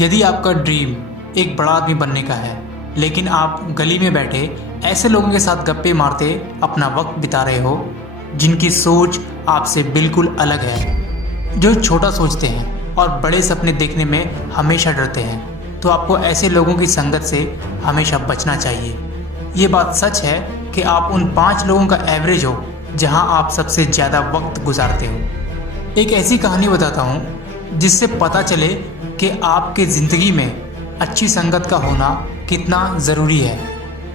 यदि आपका ड्रीम एक बड़ा आदमी बनने का है, लेकिन आप गली में बैठे ऐसे लोगों के साथ गप्पे मारते अपना वक्त बिता रहे हो जिनकी सोच आपसे बिल्कुल अलग है, जो छोटा सोचते हैं और बड़े सपने देखने में हमेशा डरते हैं, तो आपको ऐसे लोगों की संगत से हमेशा बचना चाहिए। ये बात सच है कि आप उन 5 लोगों का एवरेज हो जहां आप सबसे ज़्यादा वक्त गुजारते हो। एक ऐसी कहानी बताता हूं जिससे पता चले कि आपके ज़िंदगी में अच्छी संगत का होना कितना ज़रूरी है।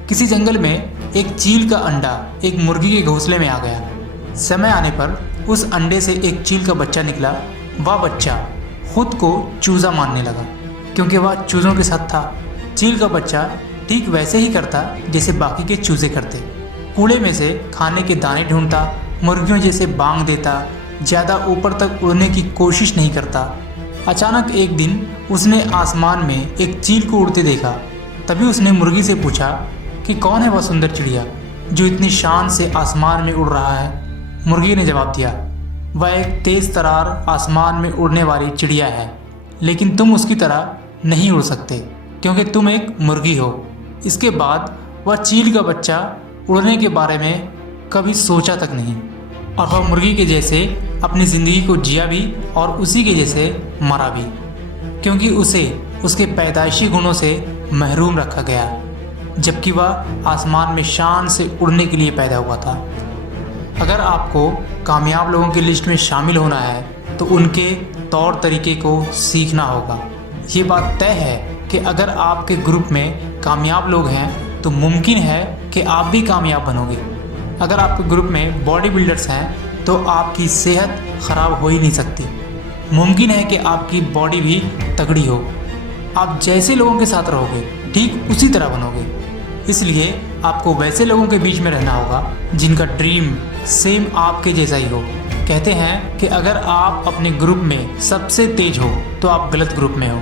किसी जंगल में एक चील का अंडा एक मुर्गी के घोंसले में आ गया। समय आने पर उस अंडे से एक चील का बच्चा निकला। वह बच्चा खुद को चूज़ा मानने लगा क्योंकि वह चूज़ों के साथ था। चील का बच्चा ठीक वैसे ही करता जैसे बाकी के चूज़े करते। कूड़े में से खाने के दाने ढूंढता, मुर्गियों जैसे बांग देता, ज़्यादा ऊपर तक उड़ने की कोशिश नहीं करता। अचानक एक दिन उसने आसमान में एक चील को उड़ते देखा। तभी उसने मुर्गी से पूछा कि कौन है वह सुंदर चिड़िया जो इतनी शान से आसमान में उड़ रहा है। मुर्गी ने जवाब दिया, वह एक तेज़ तरार आसमान में उड़ने वाली चिड़िया है, लेकिन तुम उसकी तरह नहीं उड़ सकते क्योंकि तुम एक मुर्गी हो। इसके बाद वह चील का बच्चा उड़ने के बारे में कभी सोचा तक नहीं और वह मुर्गी के जैसे अपनी ज़िंदगी को जिया भी और उसी के जैसे मरा भी, क्योंकि उसे उसके पैदाइशी गुणों से महरूम रखा गया, जबकि वह आसमान में शान से उड़ने के लिए पैदा हुआ था। अगर आपको कामयाब लोगों की लिस्ट में शामिल होना है तो उनके तौर तरीके को सीखना होगा। ये बात तय है कि अगर आपके ग्रुप में कामयाब लोग हैं तो मुमकिन है कि आप भी कामयाब बनोगे। अगर आपके ग्रुप में बॉडी बिल्डर्स हैं तो आपकी सेहत ख़राब हो ही नहीं सकती। मुमकिन है कि आपकी बॉडी भी तगड़ी हो। आप जैसे लोगों के साथ रहोगे ठीक उसी तरह बनोगे। इसलिए आपको वैसे लोगों के बीच में रहना होगा जिनका ड्रीम सेम आपके जैसा ही हो। कहते हैं कि अगर आप अपने ग्रुप में सबसे तेज हो तो आप गलत ग्रुप में हो।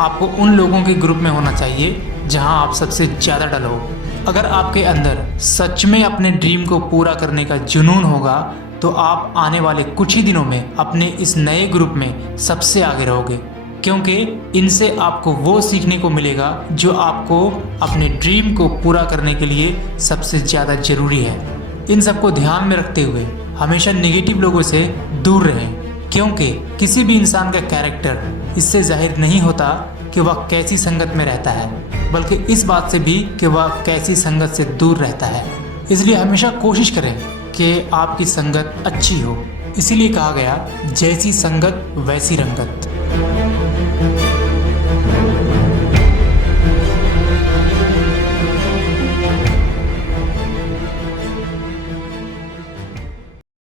आपको उन लोगों के ग्रुप में होना चाहिए जहां आप सबसे ज़्यादा डल हो। अगर आपके अंदर सच में अपने ड्रीम को पूरा करने का जुनून होगा तो आप आने वाले कुछ ही दिनों में अपने इस नए ग्रुप में सबसे आगे रहोगे, क्योंकि इनसे आपको वो सीखने को मिलेगा जो आपको अपने ड्रीम को पूरा करने के लिए सबसे ज़्यादा ज़रूरी है। इन सबको ध्यान में रखते हुए हमेशा नेगेटिव लोगों से दूर रहें, क्योंकि किसी भी इंसान का कैरेक्टर इससे जाहिर नहीं होता कि वह कैसी संगत में रहता है, बल्कि इस बात से भी कि वह कैसी संगत से दूर रहता है। इसलिए हमेशा कोशिश करें कि आपकी संगत अच्छी हो। इसीलिए कहा गया, जैसी संगत वैसी रंगत।